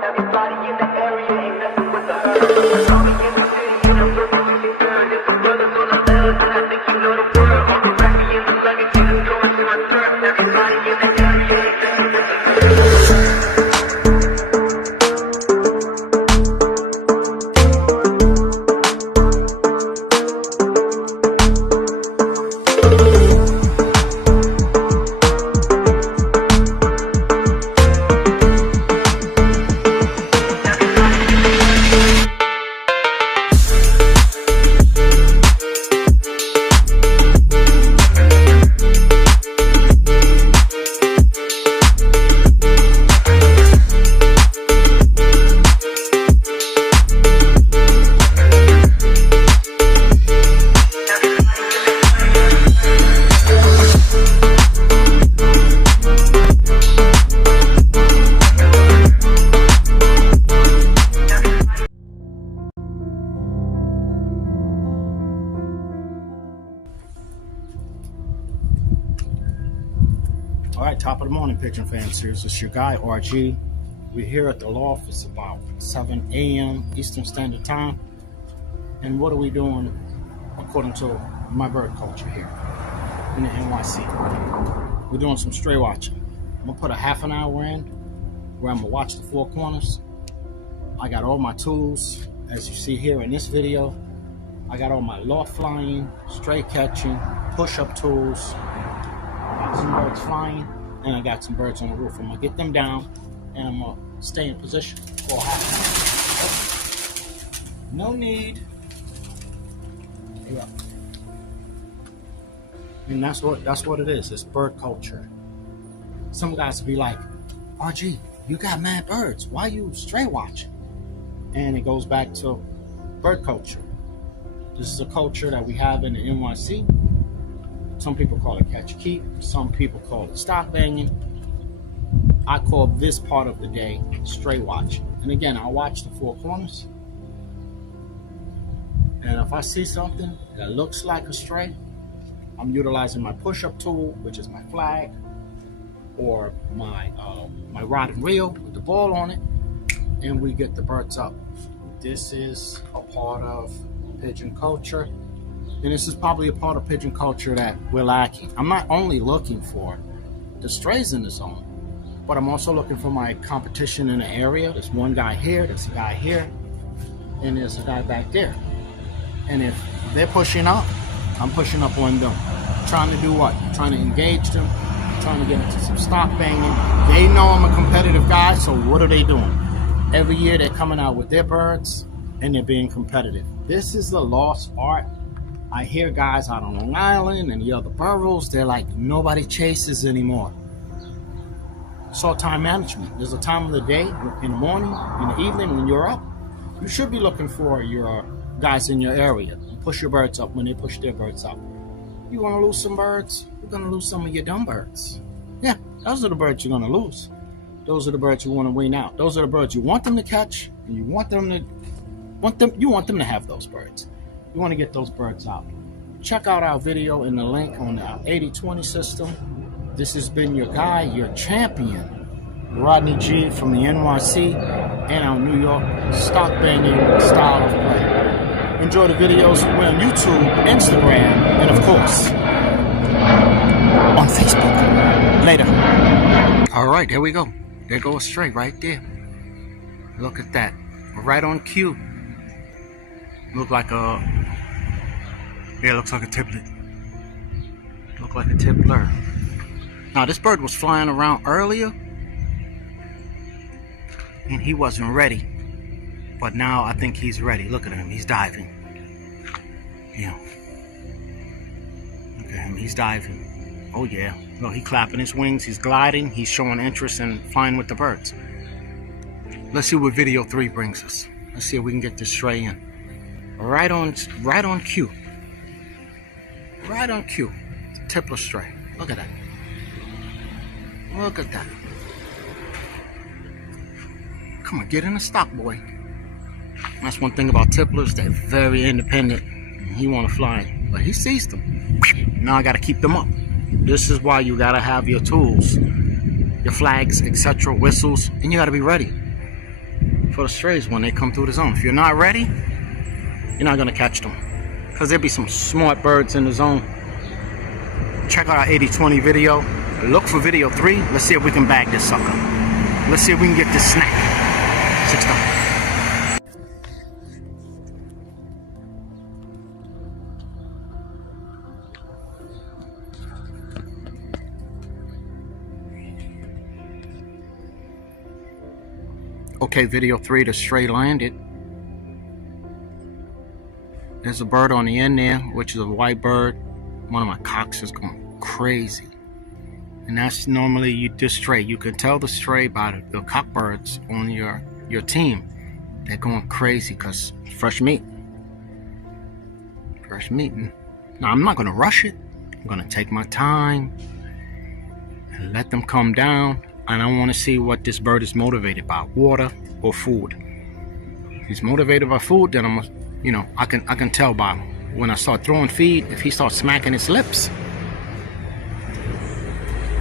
Everybody in the area ain't messing with the herd. Call me in the city and I'm looking good. It's the brothers on the left and I think you know the word. All the rapping in the luggage and it's going to my third. Everybody in the area ain't messing with the herd. All right, top of the morning, Pigeon fans. This is your guy, RG. We're here at the loft. It's about 7 a.m. Eastern Standard Time. And what are we doing according to my bird culture here in the NYC? We're doing some stray watching. I'm going to put a half an hour in where I'm going to watch the four corners. I got all my tools, as you see here in this video. I got all my loft flying, stray catching, push-up tools. Some birds flying, and I got some birds on the roof. I'm gonna get them down, and I'm gonna stay in position for half an hour. No need. Yeah. And that's what it is. It's bird culture. Some guys will be like, RG, you got mad birds. Why you stray watching? And it goes back to bird culture. This is a culture that we have in the NYC. Some people call it catch keep. Some people call it stock banging. I call this part of the day stray watching. And again, I'll watch the four corners. And if I see something that looks like a stray, I'm utilizing my push-up tool, which is my flag, or my rod and reel with the ball on it, and we get the birds up. This is a part of pigeon culture. And this is probably a part of pigeon culture that we're lacking. I'm not only looking for the strays in the zone, but I'm also looking for my competition in the area. There's one guy here, there's a guy here, and there's a guy back there. And if they're pushing up, I'm pushing up on them. Trying to do what? Trying to engage them, trying to get into some stock banging. They know I'm a competitive guy, so what are they doing? Every year they're coming out with their birds, and they're being competitive. This is the lost art. I hear guys out on Long Island and the other boroughs, they're like, nobody chases anymore. It's all time management. There's a time of the day, in the morning, in the evening, when you're up. You should be looking for your guys in your area. Push your birds up when they push their birds up. You want to lose some birds? You're going to lose some of your dumb birds. Yeah, those are the birds you're going to lose. Those are the birds you want to wean out. Those are the birds you want them to catch, and you want them to have those birds. You want to get those birds out. Check out our video in the link on our 80-20 system. This has been your guy, your champion, Rodney G from the NYC and our New York stock banging style of play. Enjoy the videos. We're on YouTube, Instagram, and of course, on Facebook. Later. All right, there we go. There goes a stray right there. Look at that. Right on cue. Looks like a tipplet. Look like a tippler. Now this bird was flying around earlier and he wasn't ready. But now I think he's ready. Look at him, he's diving. Yeah. Look at him, he's diving. Oh yeah. Look, he's clapping his wings, he's gliding, he's showing interest in flying with the birds. Let's see what video 3 brings us. Let's see if we can get this stray in. Right on cue. Right on cue. Tippler stray. Look at that. Look at that. Come on, get in the stock, boy. That's one thing about tipplers. They're very independent. He want to fly, but he sees them. Now I got to keep them up. This is why you got to have your tools, your flags, etc., whistles, and you got to be ready. for the strays when they come through the zone. If you're not ready, you're not gonna catch them, because there'll be some smart birds in the zone. Check out our 80-20 video. Look for video 3. Let's see if we can bag this sucker. Let's see if we can get this snack. $6. Okay, video 3, the stray landed. There's a bird on the end there, which is a white bird. One of my cocks is going crazy. And that's normally this stray. You can tell the stray by the cockbirds on your team. They're going crazy because fresh meat. Fresh meat. Now, I'm not going to rush it. I'm going to take my time and let them come down. And I want to see what this bird is motivated by, water or food. If he's motivated by food, then I can tell by when I start throwing feed. If he starts smacking his lips,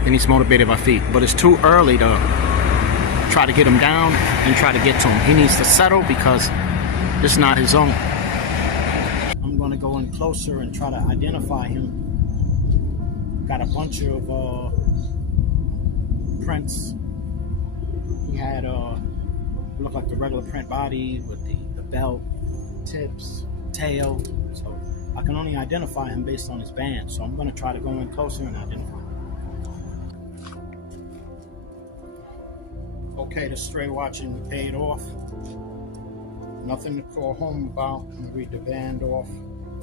then he's motivated by feed. But it's too early to try to get him down and try to get to him. He needs to settle because it's not his own. I'm going to go in closer and try to identify him. Got a bunch of prints. He had looked like the regular print body with the belt, tips, tail. So I can only identify him based on his band. So I'm going to try to go in closer and identify him. Okay, the stray watching paid off. Nothing to call home about. I'm going to read the band off.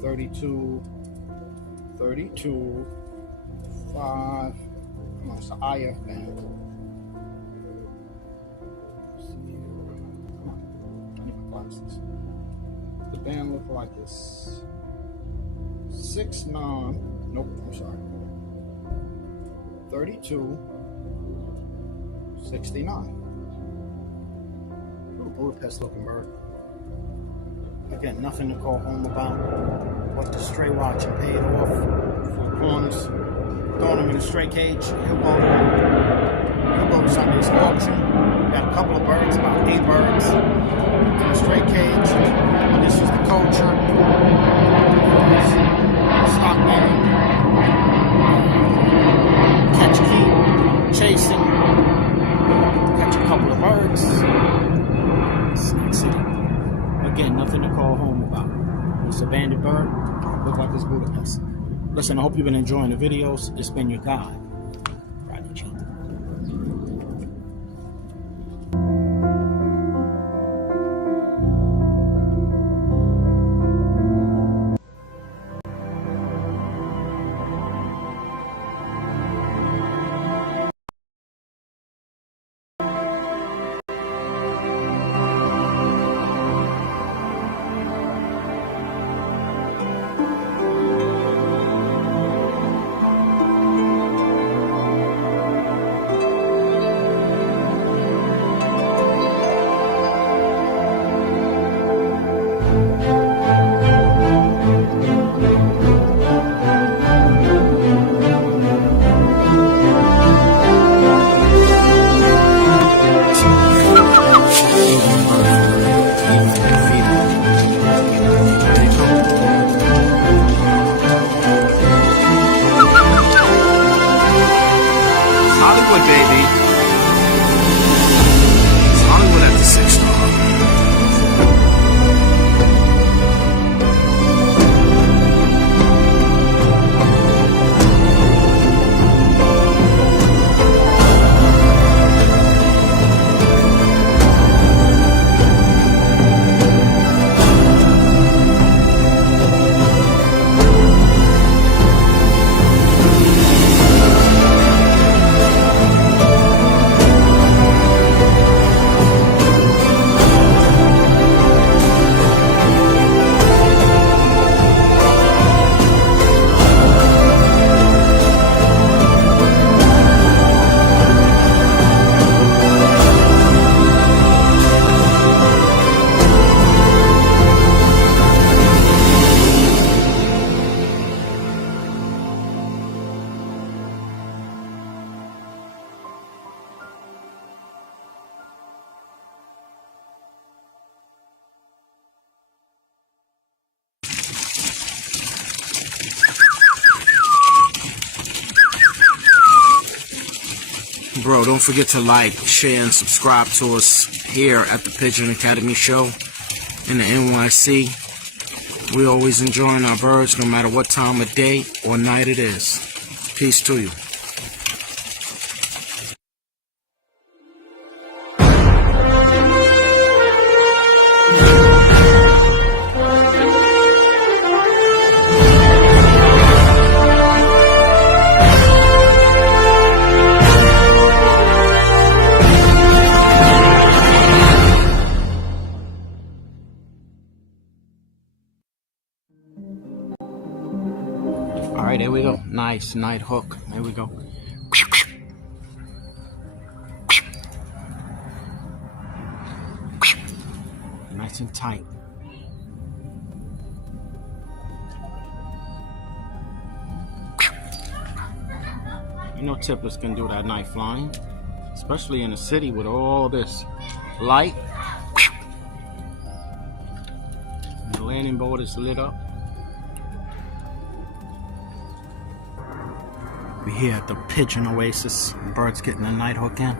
32, 32, 5. Come on, it's an IF band. Come on, I need my glasses. The band looked like it's 6'9". Nope, I'm sorry. 32, 69. Little Budapest looking bird. Again, nothing to call home about. What the stray watching paid off for corners. Throwing him in a stray cage. He'll go to Sunday's auction. Got a couple of birds, about 8 birds in a stray cage. And this is the culture. Stock band. Catch key. Chasing. Catch a couple of birds. Snake City. Again, nothing to call home about. It's a banded bird. Look like it's Budapest. Listen, I hope you've been enjoying the videos. It's been your guide, Rodney. bro, don't forget to like, share, and subscribe to us here at the Pigeon Academy Show in the NYC. We always enjoying our birds no matter what time of day or night it is. Peace to you. All right, there we go. Nice night hook. There we go. Nice and tight. You know tipplers can do that night flying, especially in the city with all this light. And the landing board is lit up. We're here at the Pigeon Oasis. Birds getting a night hook in.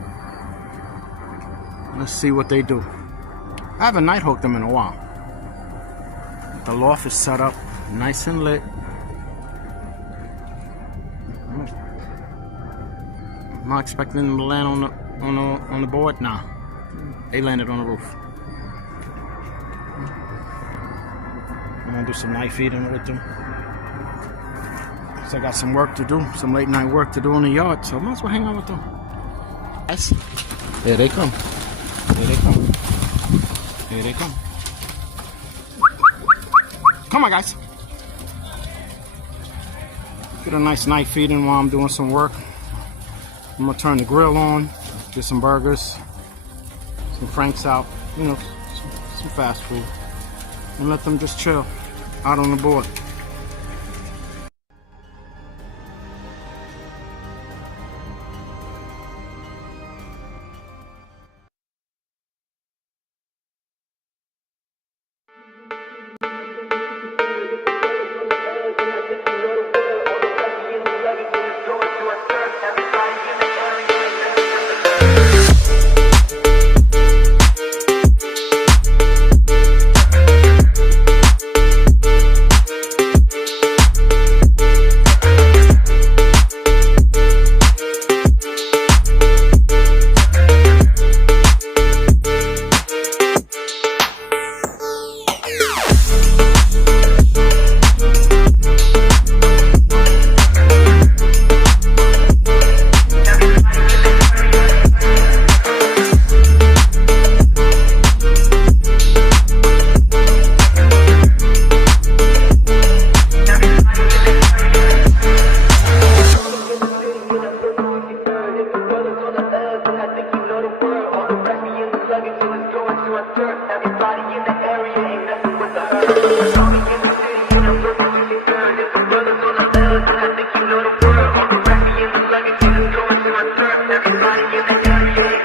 Let's see what they do. I haven't night hooked them in a while. The loft is set up nice and lit. I'm not expecting them to land on the board. Nah, they landed on the roof. I'm gonna do some night feeding with them. So I got some work to do, some late night work to do in the yard, so I might as well hang out with them. Guys, here they come. Here they come. Here they come. Come on, guys. Get a nice night feeding while I'm doing some work. I'm gonna turn the grill on, get some burgers, some Franks out, you know, some fast food, and let them just chill out on the board. Everybody in the area ain't messing with the herd. Call me in the city and I'm looking to get good. It's the brothers on the left, and I think you know the word. All the rapping in the luggage, and it's going to my third. Everybody in the area ain't